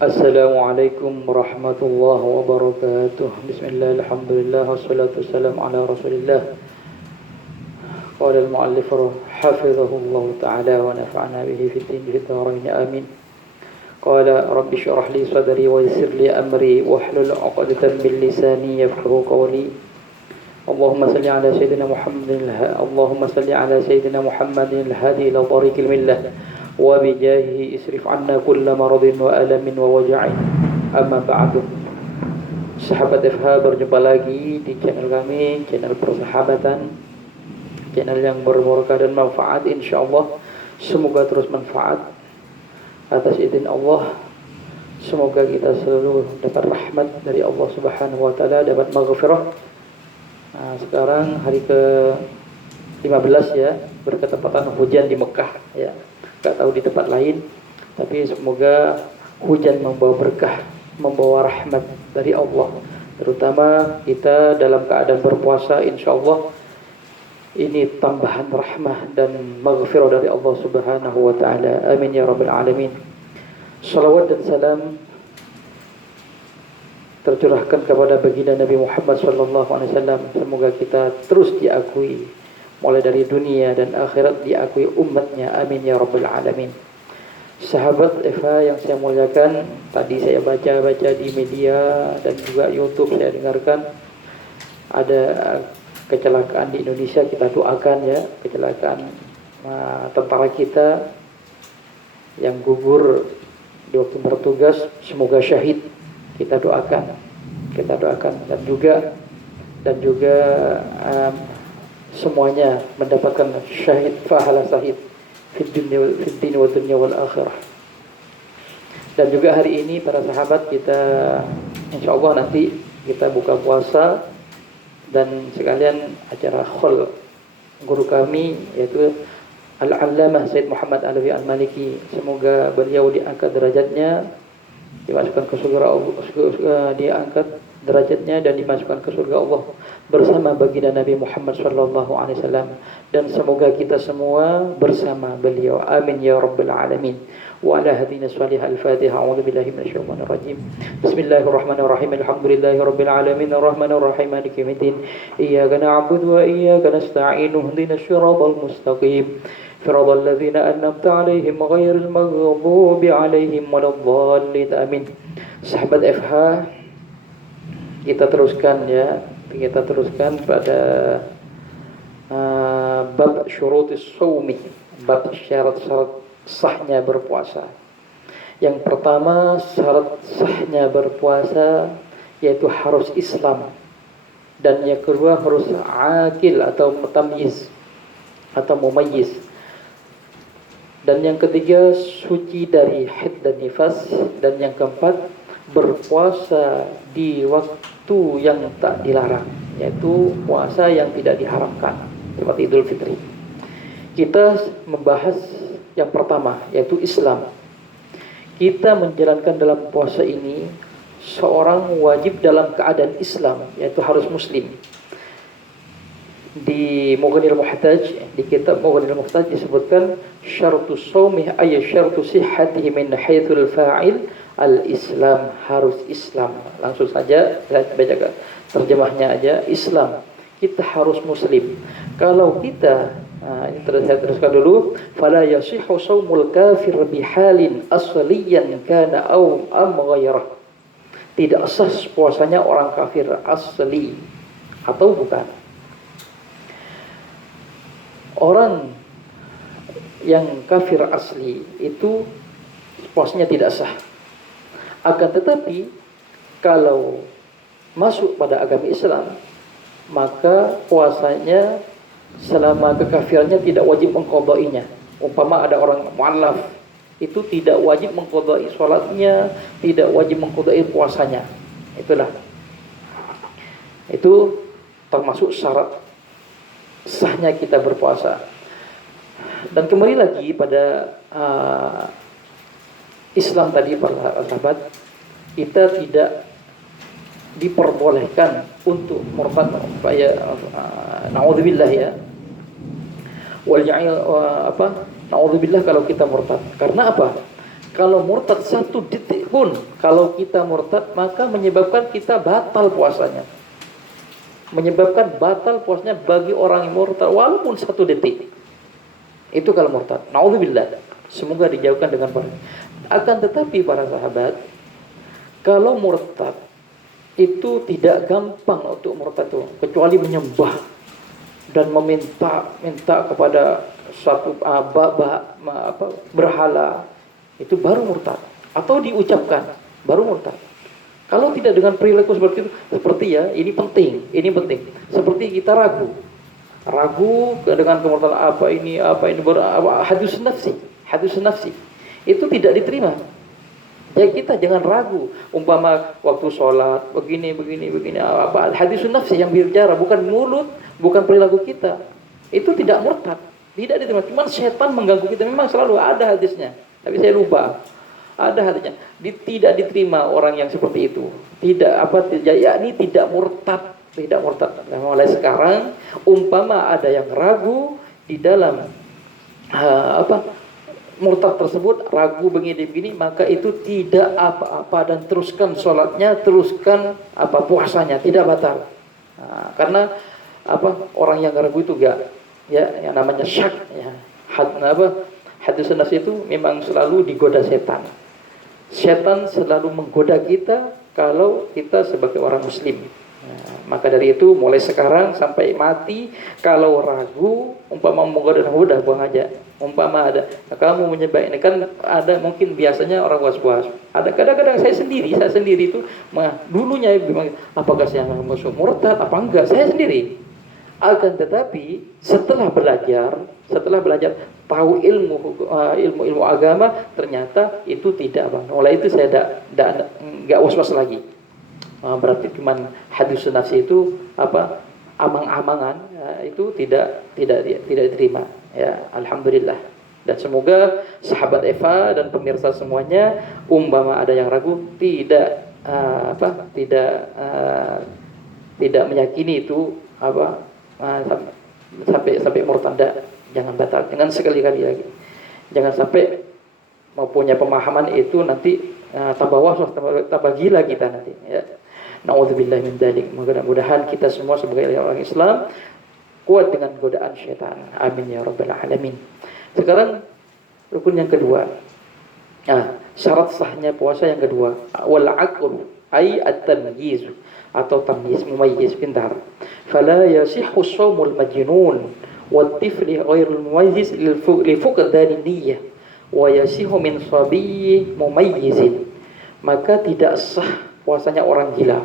Assalamualaikum warahmatullahi wabarakatuh. Bismillah, alhamdulillah, wassalatu wassalamu ala rasulillah. Qala al-muallif hafizahullah ta'ala wa nafa'na bihi fid din fid dharain amin. Qala rabbi shrah li sadri wa yassir li amri wahlul 'uqdatam min lisani yafqahu qawli. Allahumma salli ala sayyidina Muhammadin Allahumma salli ala sayyidina Muhammadin al-hadi ila tariqil millah. Wa bijahihi isrif anna kulla maradin wa alamin wa waja'in. Amma ba'du. Sahabat FH, berjumpa lagi di channel kami, channel persahabatan, channel yang berberkah dan manfaat insyaallah. Semoga terus manfaat atas izin Allah. Semoga kita selalu dapat rahmat dari Allah Subhanahu wa taala, dapat maghfirah. Nah, sekarang hari ke-15 ya, berketepatan hujan di Mekah ya. Gak tahu di tempat lain, tapi semoga hujan membawa berkah, membawa rahmat dari Allah. Terutama kita dalam keadaan berpuasa, insyaallah ini tambahan rahmah dan maghfirah dari Allah Subhanahu wa taala. Amin ya rabbal alamin. Salawat dan salam tercurahkan kepada baginda Nabi Muhammad sallallahu alaihi wasallam. Semoga kita terus diakui mulai dari dunia dan akhirat, diakui umatnya. Amin ya rabbal alamin. Sahabat Eva yang saya muliakan, tadi saya baca-baca di media dan juga YouTube, saya dengarkan ada kecelakaan di Indonesia. Kita doakan ya, kecelakaan tentara kita yang gugur di waktu bertugas, semoga syahid. Kita doakan dan juga semuanya mendapatkan syahid, fahala syahid fid dunya wa dunya wal akhirah. Dan juga hari ini para sahabat, kita insyaallah nanti kita buka puasa dan sekalian acara khul guru kami yaitu Al-Allamah Sayyid Muhammad Alawi Al-Maliki. Semoga beliau diangkat derajatnya, dimasukkan ke surga Allah, diangkat derajatnya dan dimasukkan ke surga Allah bersama baginda Nabi Muhammad sallallahu alaihi wasallam, dan semoga kita semua bersama beliau. Amin ya rabbal alamin. Wa ala hadina salih al-Fatihah. A'udzu billahi minasyaitonir rajim. Bismillahirrahmanirrahim. Alhamdulillahirabbil alamin arrahmanir rahim maliki yaumiddin. Iyyaka na'budu wa iyyaka nasta'in. Ihdinas siratal mustaqim. Siratal ladzina an'amta 'alaihim ghairil maghdubi 'alaihim waladdallin. Amin. Sahabat FH, kita teruskan pada bab syurutis shaumi, bab syarat-syarat sahnya berpuasa. Yang pertama, syarat sahnya berpuasa yaitu harus Islam, dan yang kedua harus akil atau mutamyiz atau mumayyiz, dan yang ketiga suci dari haid dan nifas, dan yang keempat berpuasa di waktu yang tak dilarang, yaitu puasa yang tidak diharamkan seperti Idul Fitri. Kita membahas yang pertama yaitu Islam. Kita menjalankan dalam puasa ini, seorang wajib dalam keadaan Islam, yaitu harus muslim. Di Mughnil Muhtaj, di kitab Mughnil Muhtaj disebutkan syaratus shaumi ay syaratu sihhatihi min haitsul fa'il al-Islam, harus Islam. Langsung saja saya baca terjemahnya aja, Islam. Kita harus muslim. Kalau kita ini saya teruskan dulu, fala yasihhu shaumul kafir bihalin asliyan kana aw am ghairah. Tidak sah puasanya orang kafir asli atau bukan. Orang yang kafir asli itu puasanya tidak sah. Akan tetapi kalau masuk pada agama Islam, maka puasanya selama kekafirannya tidak wajib mengqadainya. Umpama ada orang mu'allaf, itu tidak wajib mengqadai salatnya, tidak wajib mengqadai puasanya. Itu termasuk syarat sahnya kita berpuasa. Dan kembali lagi pada Islam tadi para sahabat, kita tidak diperbolehkan untuk murtad, naudzubillah ya. Naudzubillah kalau kita murtad. Karena apa? Kalau murtad satu detik pun, kalau kita murtad maka menyebabkan kita batal puasanya. Menyebabkan batal puasanya bagi orang yang murtad walaupun satu detik. Itu kalau murtad. Nauzubillah. Semoga dijauhkan dengan baik. Akan tetapi para sahabat, kalau murtad itu tidak gampang untuk murtad itu, kecuali menyembah dan minta kepada satu berhala, itu baru murtad. Atau diucapkan baru murtad. Kalau tidak dengan perilaku seperti itu, seperti ya, ini penting. Seperti kita ragu dengan kemurtadan apa ini hadis nafsi itu tidak diterima. Jadi kita jangan ragu, umpama waktu sholat begini hadis nafsi yang bicara, bukan mulut, bukan perilaku kita, itu tidak murtad, tidak diterima. Cuma setan mengganggu kita, memang selalu ada hadisnya, tapi saya lupa. Ada hadisnya, tidak diterima orang yang seperti itu. Yakni tidak murtad. Nah, mulai sekarang, umpama ada yang ragu di dalam murtad tersebut, ragu begini, maka itu tidak apa-apa dan teruskan sholatnya, teruskan puasanya, tidak batal. Nah, karena orang yang ragu itu yang namanya syak, ya. Hadis nafsi itu memang selalu digoda setan. Setan selalu menggoda kita kalau kita sebagai orang muslim. Nah, maka dari itu mulai sekarang sampai mati, kalau ragu, umpama menggoda, udah buang aja. Umpama ada, kamu menyembah ini, kan ada mungkin biasanya orang was-was. Ada kadang-kadang saya sendiri itu, dulunya bilang, apakah saya masuk murtad apa enggak? Saya sendiri. Akan tetapi setelah belajar tahu ilmu agama, ternyata itu tidak, Bang. Mulai itu saya enggak was-was lagi. Berarti cuman hadis nafsi itu amang-amangan, itu tidak diterima. Ya, alhamdulillah. Dan semoga sahabat Eva dan pemirsa semuanya, umpama ada yang ragu, tidak meyakini itu sampai murtad, jangan batal, jangan sekali-kali lagi, jangan sampai mau punya pemahaman itu nanti tambah was-was, tambah gila kita nanti, ya. Nauzubillahi min dzalik. Mudah-mudahan kita semua sebagai orang Islam kuat dengan godaan syaitan. Amin ya rabbal alamin. Sekarang rukun yang kedua. Syarat sahnya puasa yang kedua, wal aql ay at-tamyiz atau tamyiz, mumayyiz, pintar. Fala yasihhu shaumul majnun wat tifli ghairul mumayyiz li fuqdan niyyah wa yasihhu min sabiyyi mumayyizin. Maka tidak sah puasanya orang gila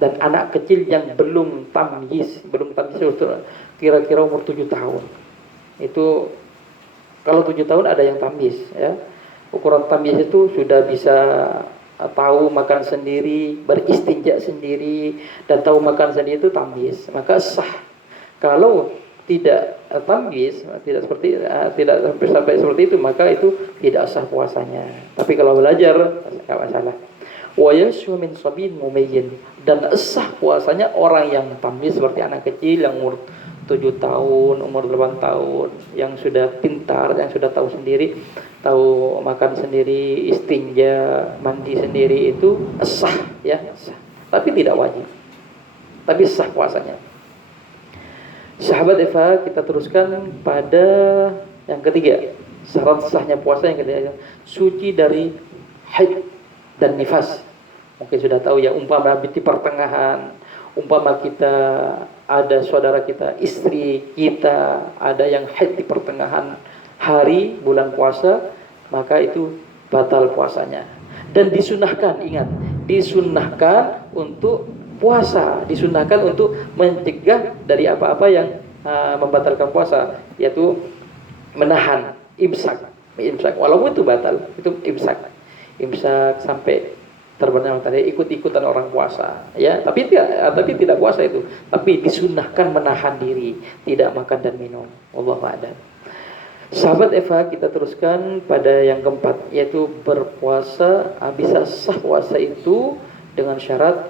dan anak kecil yang belum tamyiz kira-kira umur 7 tahun. Itu kalau 7 tahun ada yang tamyiz, ya. Ukuran tamyiz itu sudah bisa tahu makan sendiri, beristinja sendiri, dan tahu makan sendiri, itu tamyiz, maka sah. Kalau tidak tamyiz, tidak sampai seperti itu, maka itu tidak sah puasanya. Tapi kalau belajar enggak masalah. Wa yashu min sabin mumayyin, dan sah puasanya orang yang tamyiz, seperti anak kecil yang umur 7 tahun, umur 8 tahun, yang sudah pintar, yang sudah tahu sendiri, tahu makan sendiri, istinja, mandi sendiri, itu sah, ya, sah. Tapi tidak wajib. Tapi sah puasanya. Sahabat Eva, kita teruskan pada yang ketiga. Syarat sahnya puasa yang ketiga, suci dari haid dan nifas. Mungkin sudah tahu ya, umpama di pertengahan, umpama kita ada saudara kita, istri kita ada yang haid di pertengahan hari bulan puasa, maka itu batal puasanya. Dan disunahkan, ingat, disunahkan untuk puasa, disunahkan untuk mencegah dari apa-apa yang membatalkan puasa, yaitu menahan, imsak, walaupun itu batal, itu imsak sampai terbenam tadi, ikut-ikutan orang puasa, ya, tapi tidak puasa itu, tapi disunahkan menahan diri, tidak makan dan minum. Wallahu a'lam. Sahabat Eva, kita teruskan pada yang keempat, yaitu berpuasa. Bisa sah puasa itu dengan syarat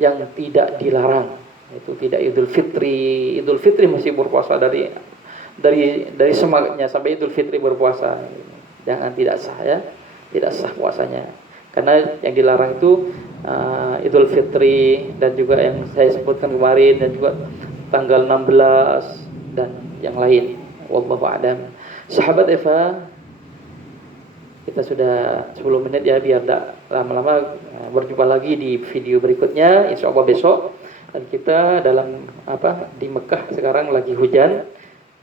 yang tidak dilarang, itu tidak Idul Fitri masih berpuasa dari semangatnya sampai Idul Fitri berpuasa, jangan, tidak sah, ya. tidak sah puasanya. Karena yang dilarang itu Idul Fitri dan juga yang saya sebutkan kemarin dan juga tanggal 16 dan yang lain. Wallahu a'lam. Sahabat Eva, kita sudah 10 menit ya, biar tidak lama-lama. Berjumpa lagi di video berikutnya insya Allah besok. Dan kita di Mekah sekarang lagi hujan.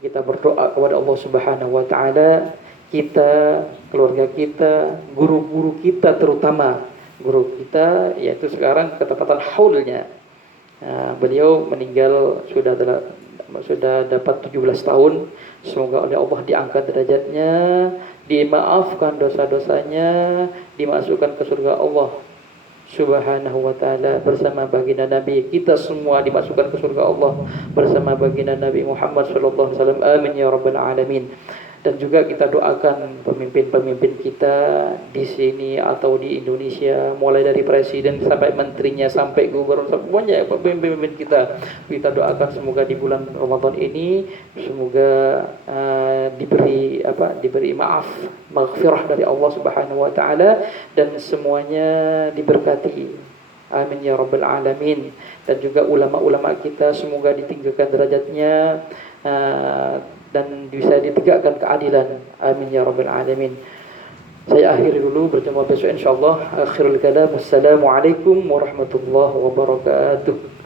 Kita berdoa kepada Allah Subhanahu wa taala, kita, keluarga kita, guru-guru kita, terutama guru kita, yaitu sekarang ketepatan haulnya. Beliau meninggal sudah dapat 17 tahun. Semoga oleh Allah diangkat derajatnya, dimaafkan dosa-dosanya, dimasukkan ke surga Allah Subhanahu wa taala bersama baginda Nabi. Kita semua dimasukkan ke surga Allah bersama baginda Nabi Muhammad sallallahu alaihi wasallam. Amin ya rabbal alamin. Dan juga kita doakan pemimpin-pemimpin kita di sini atau di Indonesia, mulai dari presiden sampai menterinya sampai gubernur, semuanya pemimpin kita. Kita doakan semoga di bulan Ramadan ini semoga diberi maghfirah dari Allah Subhanahu wa taala dan semuanya diberkati. Amin ya rabbal alamin. Dan juga ulama-ulama kita semoga ditinggikan derajatnya dan bisa ditegakkan keadilan. Amin ya rabbal alamin. Saya akhiri dulu, berjumpa besok insyaallah. Akhirul kalam, assalamualaikum warahmatullahi wabarakatuh.